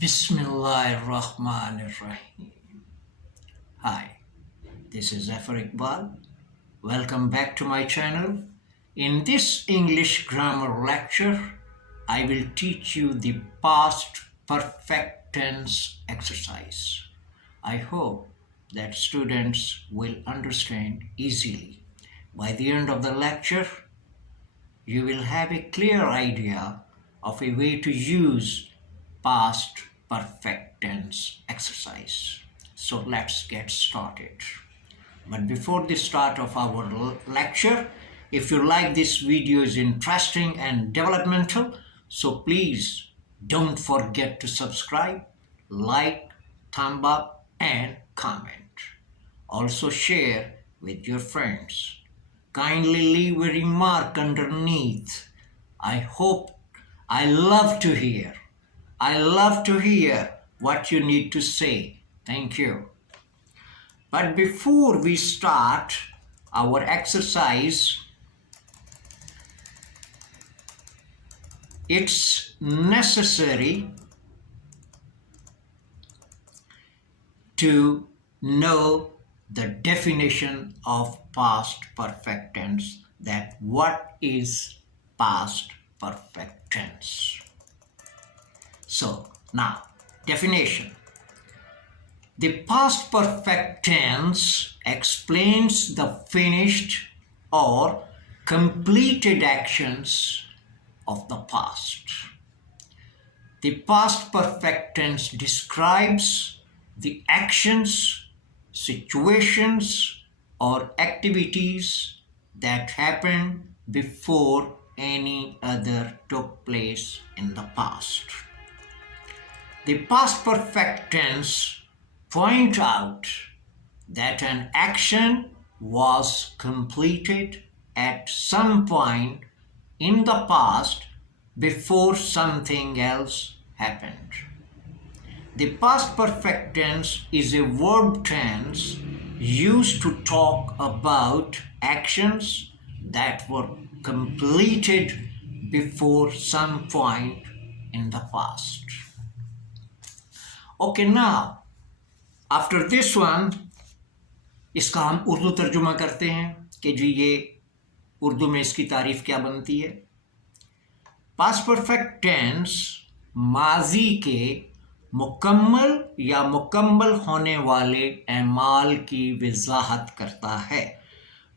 Bismillahirrahmanirrahim. Hi, this is Zafar. Welcome back to my channel. In this English grammar lecture, I will teach you the past perfect tense exercise. I hope that students will understand easily. By the end of the lecture, you will have a clear idea of a way to use past perfect tense exercise. So let's get started. But before the start of our lecture, if you like this video is interesting and developmental, so please don't forget to subscribe, like, thumb up and comment. Also share with your friends. Kindly leave a remark underneath. I love to hear what you need to say. Thank you. But before we start our exercise, it's necessary to know the definition of past perfect tense, that what is past perfect tense. So now, definition. The past perfect tense explains the finished or completed actions of the past. The past perfect tense describes the actions, situations, or activities that happened before any other took place in the past. The past perfect tense point out that an action was completed at some point in the past before something else happened. The past perfect tense is a verb tense used to talk about actions that were completed before some point in the past. Okay, now after this one, इसका हम उर्दू तर्जुमा करते हैं कि जी ये उर्दू में इसकी तारीफ क्या बनती है. पास्ट परफेक्ट टेंस माजी के मुकम्मल या मुकम्मल होने वाले अमाल की वजाहत करता है.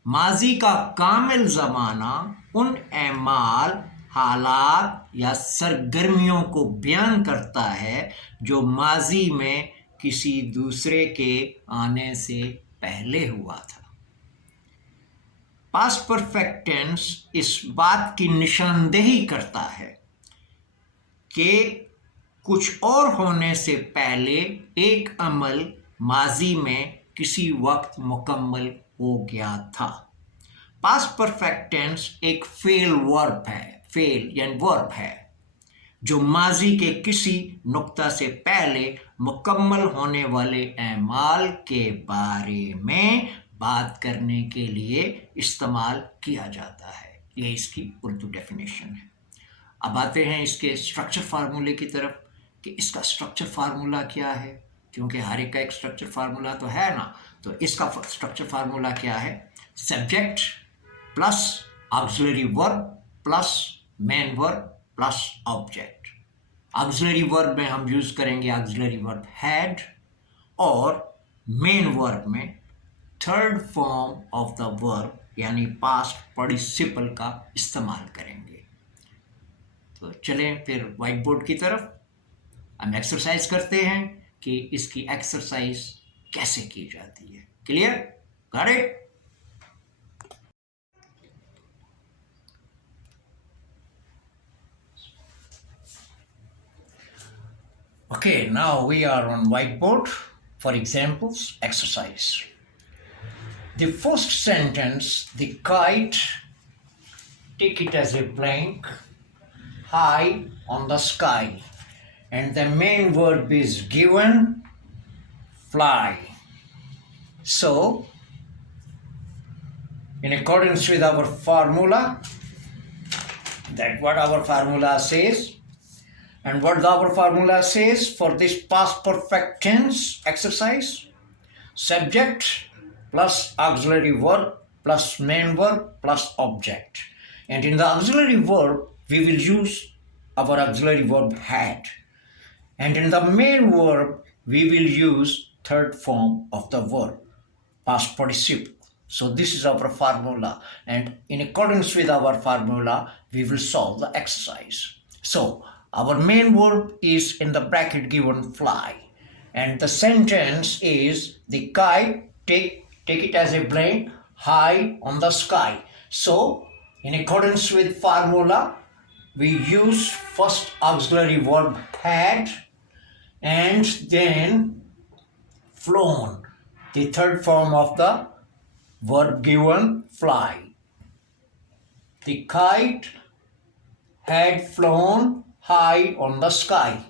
माजी का कामिल ज़माना उन अमाल, हालात या सरगर्मियों को बयान करता है जो माजी में किसी दूसरे के आने से पहले हुआ था. पास्ट परफेक्ट टेंस इस बात की निशानदेही करता है कि कुछ और होने से पहले एक अमल माजी में किसी वक्त मुकम्मल हो गया था. पास्ट परफेक्ट टेंस एक फेल वर्ब है जो माजी के किसी नुक्ता से पहले मुकम्मल होने वाले अमाल के बारे में बात करने के लिए इस्तेमाल किया जाता है. ये इसकी उर्दू डेफिनेशन है. अब आते हैं इसके स्ट्रक्चर फार्मूले की तरफ कि इसका स्ट्रक्चर फार्मूला क्या है, क्योंकि हर एक का एक स्ट्रक्चर फार्मूला तो है ना. तो इसका स्ट्रक्चर फार्मूला क्या है? Subject plus auxiliary verb plus main verb plus object. Auxiliary verb में हम यूज करेंगे ऑक्सिलरी वर्ब हैड, और मेन वर्ब में third form of the verb यानी पास्ट पार्टिसिपल का इस्तेमाल करेंगे. तो चलें फिर व्हाइट बोर्ड की तरफ. हम एक्सरसाइज करते हैं कि इसकी एक्सरसाइज कैसे की जाती है. Clear? Got it? Okay, now we are on whiteboard for examples, exercise. The first sentence, the kite, take it as a blank, high on the sky. And the main verb is given, fly. So, in accordance with our formula, that what our formula says, And what our formula says for this past perfect tense exercise? Subject plus auxiliary verb plus main verb plus object. And in the auxiliary verb, we will use our auxiliary verb had. And in the main verb, we will use third form of the verb, past participle. So this is our formula, and in accordance with our formula, we will solve the exercise. So our main verb is in the bracket given fly, and the sentence is the kite, take it as a blank, high on the sky. So in accordance with formula, we use first auxiliary verb had and then flown, the third form of the verb given fly. The kite had flown high on the sky.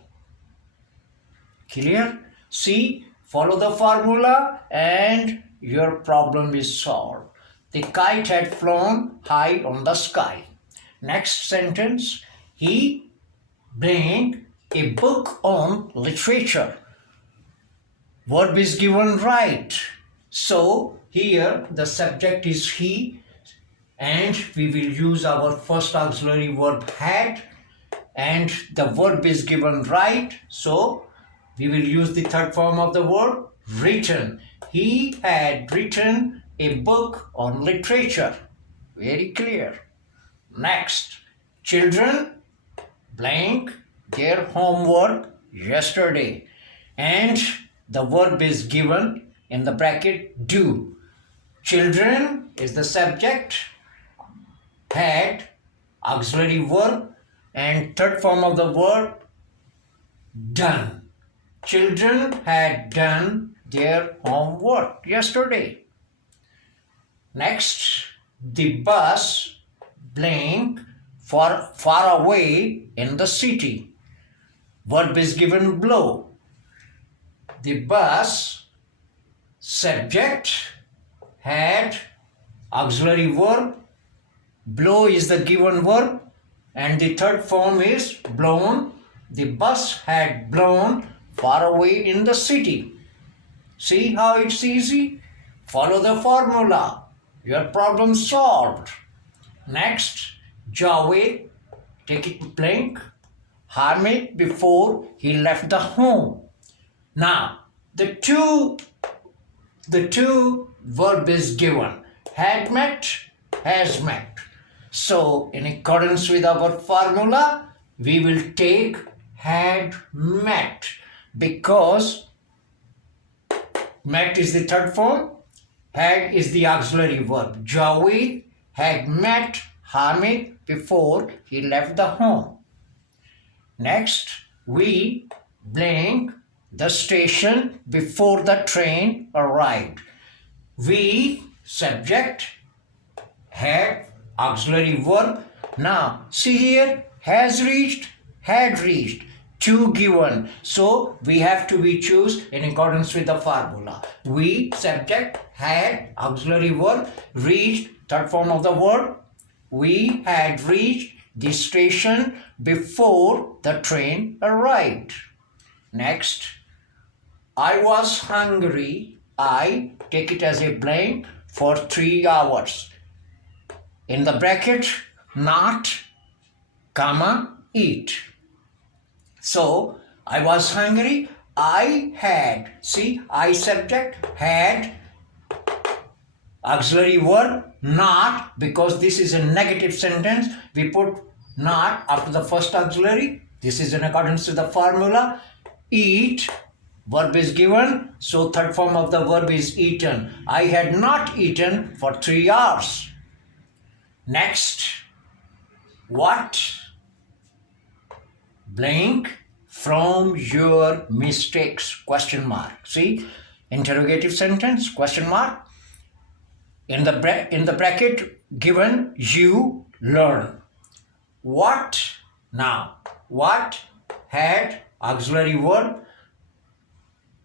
Clear? See, follow the formula and your problem is solved. The kite had flown high on the sky. Next sentence, he bought a book on literature. Verb is given right. So here the subject is he, and we will use our first auxiliary verb had, and the verb is given right. So we will use the third form of the verb, written. He had written a book on literature. Very clear. Next, children blank their homework yesterday, and the verb is given in the bracket do. Children is the subject, had auxiliary verb, and third form of the verb done. Children had done their homework yesterday. Next, the bus blank far away in the city. Verb is given blow. The bus subject had auxiliary verb, blow is the given verb, and the third form is blown. The bus had blown far away in the city. See how it's easy? Follow the formula. Your problem solved. Next, Javed, take it blank, Hamid before he left the home. Now, the two verb is given, had met, has met. So, in accordance with our formula, we will take had met, because met is the third form, had is the auxiliary verb. Javed had met Hamid before he left the home. Next, we blank the station before the train arrived. We, subject, had auxiliary verb. Now, see here, has reached, had reached, two given. So, we have to be choose in accordance with the formula. We, subject, had auxiliary verb, reached, third form of the verb. We had reached the station before the train arrived. Next, I was hungry. I, take it as a blank, for 3 hours. In the bracket, not, comma, eat. So, I was hungry. I had, see, I subject, had, auxiliary verb, not, because this is a negative sentence, we put not after the first auxiliary. This is in accordance to the formula. Eat, verb is given, so third form of the verb is eaten. I had not eaten for 3 hours. Next, what? Blank from your mistakes, question mark. See, interrogative sentence, question mark. In the bracket given, you learn. What? Now, what had auxiliary verb?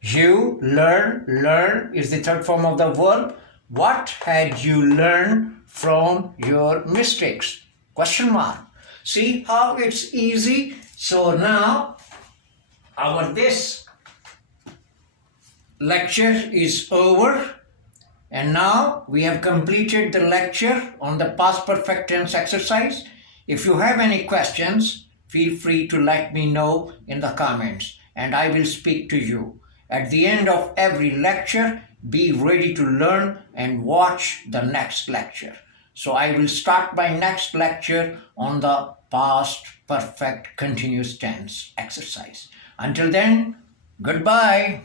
You learn, learn is the third form of the verb. What had you learned from your mistakes? Question mark. See how it's easy? So now this lecture is over, and now we have completed the lecture on the past perfect tense exercise. If you have any questions, feel free to let me know in the comments, and I will speak to you. At the end of every lecture, be ready to learn and watch the next lecture. So I will start my next lecture on the past perfect continuous tense exercise. Until then, goodbye.